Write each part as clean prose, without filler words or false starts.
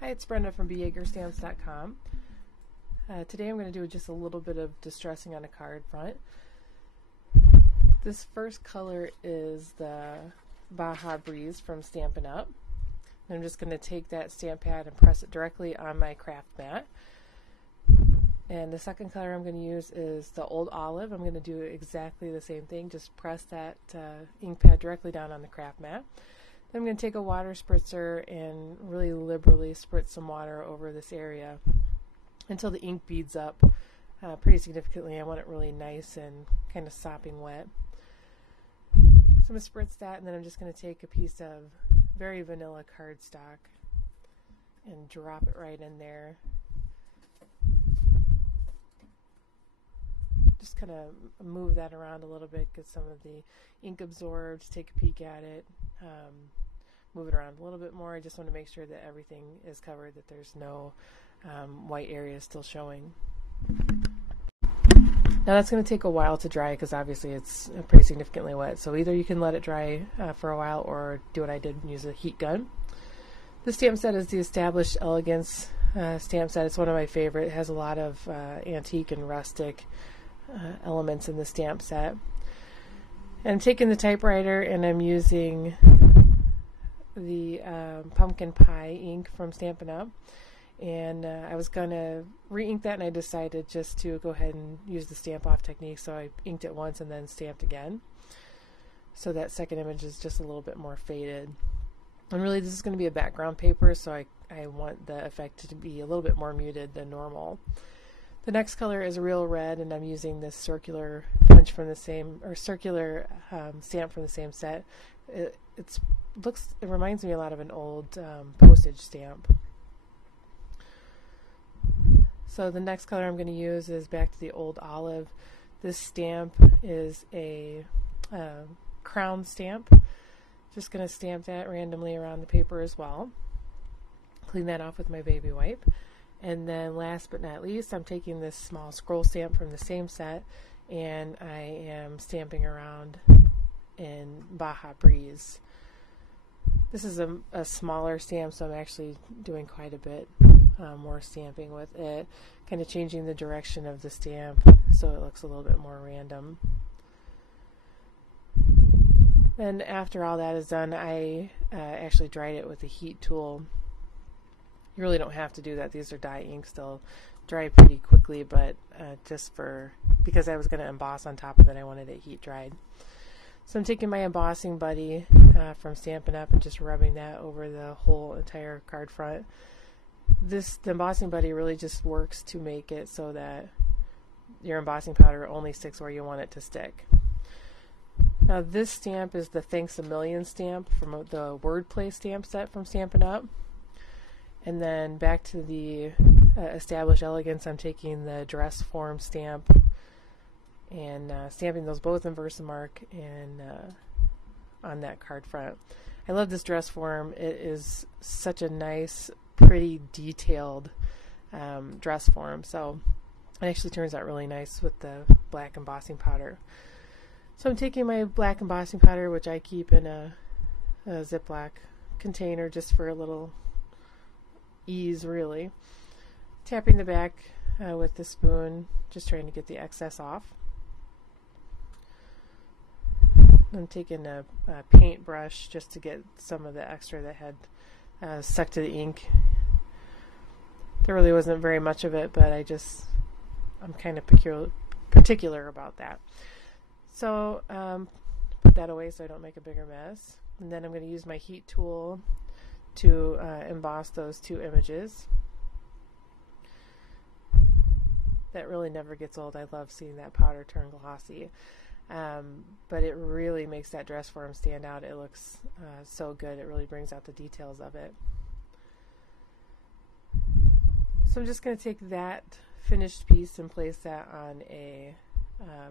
Hi, it's Brenda from behagerstamps.com. Today I'm going to do just a little bit of distressing on a card front. This first color is the Baja Breeze from Stampin' Up. And I'm just going to take that stamp pad and press it directly on my craft mat. And the second color I'm going to use is the Old Olive. I'm going to do exactly the same thing, just press that ink pad directly down on the craft mat. Then I'm going to take a water spritzer and really liberally spritz some water over this area until the ink beads up pretty significantly. I want it really nice and kind of sopping wet. So I'm going to spritz that, and then I'm just going to take a piece of very vanilla cardstock and drop it right in there. Just kind of move that around a little bit, get some of the ink absorbed, take a peek at it, move it around a little bit more. I just want to make sure that everything is covered, that there's no white areas still showing. Now that's going to take a while to dry because obviously it's pretty significantly wet, so either you can let it dry for a while or do what I did and use a heat gun. This stamp set is the Established Elegance stamp set. It's one of my favorite. It has a lot of antique and rustic elements in the stamp set. And I'm taking the typewriter and I'm using the pumpkin pie ink from Stampin' Up. And I was going to re-ink that, and I decided just to go ahead and use the stamp off technique, so I inked it once and then stamped again. So that second image is just a little bit more faded. And really this is going to be a background paper, so I want the effect to be a little bit more muted than normal. The next color is Real Red, and I'm using this circular punch from the same, or circular stamp from the same set. It reminds me a lot of an old postage stamp. So the next color I'm going to use is back to the Old Olive. This stamp is a crown stamp. Just going to stamp that randomly around the paper as well. Clean that off with my baby wipe. And then last but not least, I'm taking this small scroll stamp from the same set, and I am stamping around in Baja Breeze. This is a smaller stamp, so I'm actually doing quite a bit more stamping with it, kind of changing the direction of the stamp so it looks a little bit more random. And after all that is done, I actually dried it with a heat tool. You really don't have to do that. These are dye inks. They'll dry pretty quickly, but because I was going to emboss on top of it, I wanted it heat dried. So I'm taking my embossing buddy from Stampin' Up and just rubbing that over the whole entire card front. The embossing buddy really just works to make it so that your embossing powder only sticks where you want it to stick. Now this stamp is the Thanks a Million stamp from the Wordplay stamp set from Stampin' Up. And then back to the Established Elegance, I'm taking the Dress Form stamp and stamping those both in Versamark and on that card front. I love this dress form. It is such a nice, pretty detailed dress form, so it actually turns out really nice with the black embossing powder. So I'm taking my black embossing powder, which I keep in a Ziploc container just for a little ease, really. Tapping the back with the spoon, just trying to get the excess off. I'm taking a paintbrush just to get some of the extra that had stuck to the ink. There really wasn't very much of it, but I'm kind of particular about that. So put that away so I don't make a bigger mess. And then I'm going to use my heat tool to emboss those two images. That really never gets old. I love seeing that powder turn glossy. But it really makes that dress form stand out. It looks so good. It really brings out the details of it. So I'm just going to take that finished piece and place that on a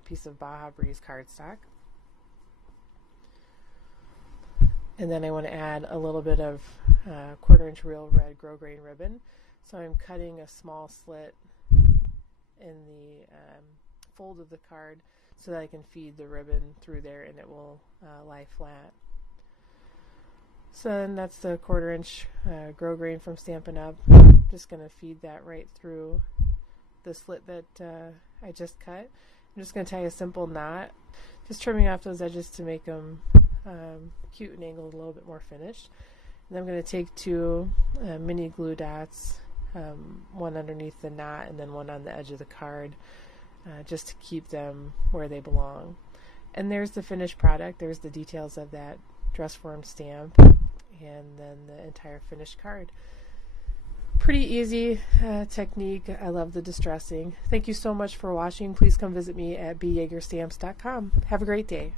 piece of Baja Breeze cardstock. And then I want to add a little bit of 1/4 inch Real Red grosgrain ribbon. So I'm cutting a small slit in the fold of the card so that I can feed the ribbon through there and it will lie flat. So then that's the 1/4 inch grow grain from Stampin' Up. Just going to feed that right through the slit that I just cut. I'm just going to tie a simple knot, just trimming off those edges to make them cute and angled, a little bit more finished. And then I'm going to take 2 mini glue dots, one underneath the knot and then one on the edge of the card, just to keep them where they belong. And there's the finished product. There's the details of that dress form stamp, and then the entire finished card. Pretty easy technique. I love the distressing. Thank you so much for watching. Please come visit me at bjagerstamps.com. Have a great day.